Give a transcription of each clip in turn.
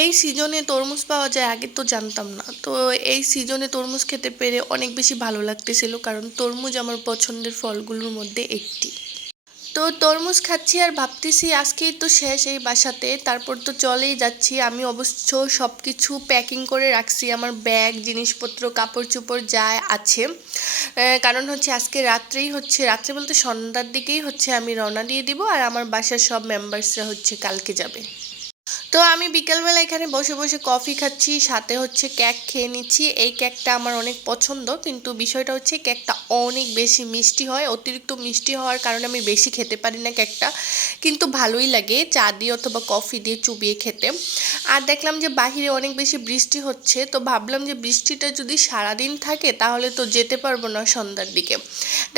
এই সিজনে তরমুজ পাওয়া যায় আগে তো জানতাম না। তো এই সিজনে তরমুজ খেতে পেরে অনেক বেশি ভালো লাগতেছিল, কারণ তরমুজ আমার পছন্দের ফলগুলোর মধ্যে একটি। তো তরমুজ খাচ্ছি আর ভাবতেছি আজকেই তো শেষ এই বাসাতে, তারপর তো চলেই যাচ্ছি। আমি অবশ্য সব কিছু প্যাকিং করে রাখছি, আমার ব্যাগ, জিনিসপত্র, কাপড় চোপড় যা আছে। কারণ হচ্ছে আজকে রাত্রেই হচ্ছে, রাত্রে বলতে সন্ধ্যার দিকেই হচ্ছে আমি রওনা দিয়ে দিব, আর আমার বাসার সব মেম্বার্সরা হচ্ছে কালকে যাবে। তো আমি বিকেলবেলা এখানে বসে বসে কফি খাচ্ছি, সাথে হচ্ছে কেক খেয়ে নিচ্ছি। এই কেকটা আমার অনেক পছন্দ, কিন্তু বিষয়টা হচ্ছে কেকটা অনেক বেশি মিষ্টি হয়। অতিরিক্ত মিষ্টি হওয়ার কারণে আমি বেশি খেতে পারি না কেকটা, কিন্তু ভালোই লাগে চা দিয়ে অথবা কফি দিয়ে চুবিয়ে খেতে। আর দেখলাম যে বাহিরে অনেক বেশি বৃষ্টি হচ্ছে, তো ভাবলাম যে বৃষ্টিটা যদি সারাদিন থাকে তাহলে তো যেতে পারবো না সন্ধ্যার দিকে।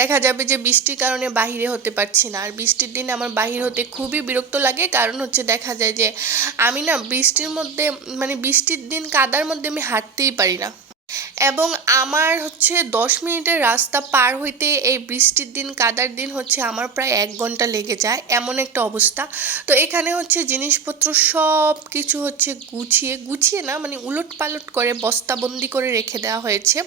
দেখা যাবে যে বৃষ্টির কারণে বাহিরে হতে পারছি না। আর বৃষ্টির দিনে আমার বাহির হতে খুবই বিরক্ত লাগে, কারণ হচ্ছে দেখা যায় যে আমি না বৃষ্টির মধ্যে, মানে বৃষ্টির দিন কাদার মধ্যে আমি হাঁটতেই পারি না। এবং আমার হচ্ছে 10 মিনিটের রাস্তা পার হইতে এই বৃষ্টির দিন, কাদার দিন হচ্ছে আমার প্রায় 1 ঘন্টা লেগে যায়, এমন একটা অবস্থা। তো এখানে হচ্ছে জিনিসপত্র সব কিছু হচ্ছে গুছিয়ে গুছিয়ে না, মানে উলট পালট করে বস্তাবন্দি করে রেখে দেওয়া হয়েছে।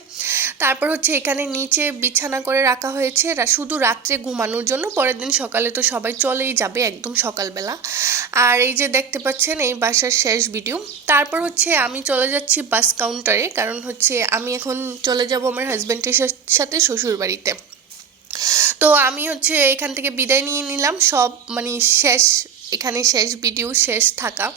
তারপর হচ্ছে এখানে নিচে বিছানা করে রাখা হয়েছে শুধু রাত্রে ঘুমানোর জন্য, পরের দিন সকালে তো সবাই চলেই যাবে একদম সকালবেলা। আর এই যে দেখতে পাচ্ছেন এই বাসার শেষ ভিডিও। তারপর হচ্ছে আমি চলে যাচ্ছি বাস কাউন্টারে, কারণ হচ্ছে আমি এখন চলে যাব আমার হাজব্যান্ডের সাথে শ্বশুর বাড়িতে। তো আমি হচ্ছে এখান থেকে বিদায় নিয়ে নিলাম, সব মানে শেষ, এখানে শেষ ভিডিও, শেষ থাকা।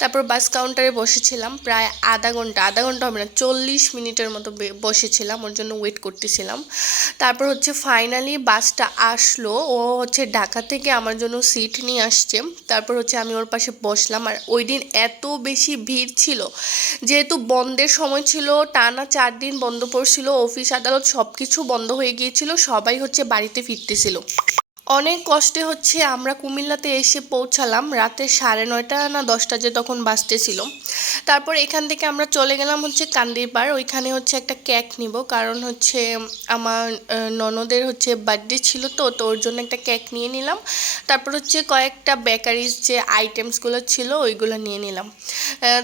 তারপর বাস কাউন্টারে বসেছিলাম প্রায় আধা ঘন্টা হবে না, 40 মিনিটের মতো বসেছিলাম, ওর জন্য ওয়েট করতেছিলাম। তারপর হচ্ছে ফাইনালি বাসটা আসলো, ও হচ্ছে ঢাকা থেকে আমার জন্য সিট নিয়ে আসছে। তারপর হচ্ছে আমি ওর পাশে বসলাম। আর ওই দিন এত বেশি ভিড় ছিল, যেহেতু বন্ধের সময় ছিল, টানা 4 দিন বন্ধ পড়ছিল, অফিস আদালত সব কিছু বন্ধ হয়ে গিয়েছিল, সবাই হচ্ছে বাড়িতে ফিরতেছিল। অনেক কষ্টে হচ্ছে আমরা কুমিল্লাতে এসে পৌঁছালাম রাতে 9:30 না 10টা যে তখন বাজতেছিল। তারপর এখান থেকে আমরা চলে গেলাম হচ্ছে কান্দিরপাড়, ওইখানে হচ্ছে একটা কেক নিব, কারণ হচ্ছে আমার ননদের হচ্ছে বার্থডে ছিল, তো ওর জন্য একটা কেক নিয়ে নিলাম। তারপর হচ্ছে কয়েকটা বেকারিজ যে আইটেমসগুলো ছিল ওইগুলো নিয়ে নিলাম।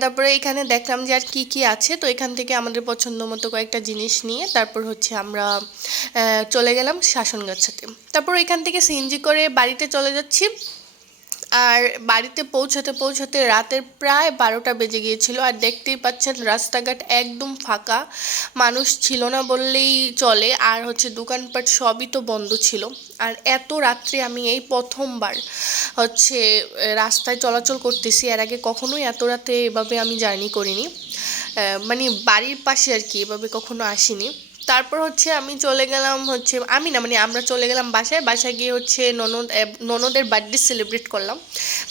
তারপরে এখানে দেখলাম যে আর কি কি আছে, তো এখান থেকে আমাদের পছন্দ মতো কয়েকটা জিনিস নিয়ে তারপর হচ্ছে আমরা চলে গেলাম শাসনগাছাতে। তারপর এখান থেকে সিএনজি করে বাড়িতে চলে যাচ্ছি। আর বাড়িতে পৌঁছাতে পৌঁছাতে রাতের প্রায় 12টা বেজে গিয়েছিল। আর দেখতেই পাচ্ছেন রাস্তাঘাট একদম ফাঁকা, মানুষ ছিল না বললেই চলে। আর হচ্ছে দোকানপাট সবই তো বন্ধ ছিল। আর এত রাত্রে আমি এই প্রথমবার হচ্ছে রাস্তায় চলাচল করতেছি, এর আগে কখনোই এত রাতে এভাবে আমি জার্নি করিনি, মানে বাড়ির পাশে আর কি এভাবে কখনো আসিনি। তারপর হচ্ছে আমি চলে গেলাম হচ্ছে, আমি না মানে আমরা চলে গেলাম বাসায় গিয়ে হচ্ছে ননদের বার্থডে সেলিব্রেট করলাম।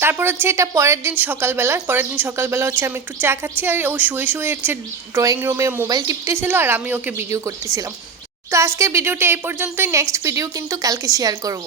তারপর হচ্ছে এটা পরের দিন সকালবেলা হচ্ছে আমি একটু চা খাচ্ছি, আর ও শুয়ে শুয়ে হচ্ছে ড্রয়িং রুমে মোবাইল টিপতেছিল, আর আমি ওকে ভিডিও করতেছিলাম। তো আজকের ভিডিওটা এই পর্যন্তই, নেক্সট ভিডিও কিন্তু কালকে শেয়ার করব।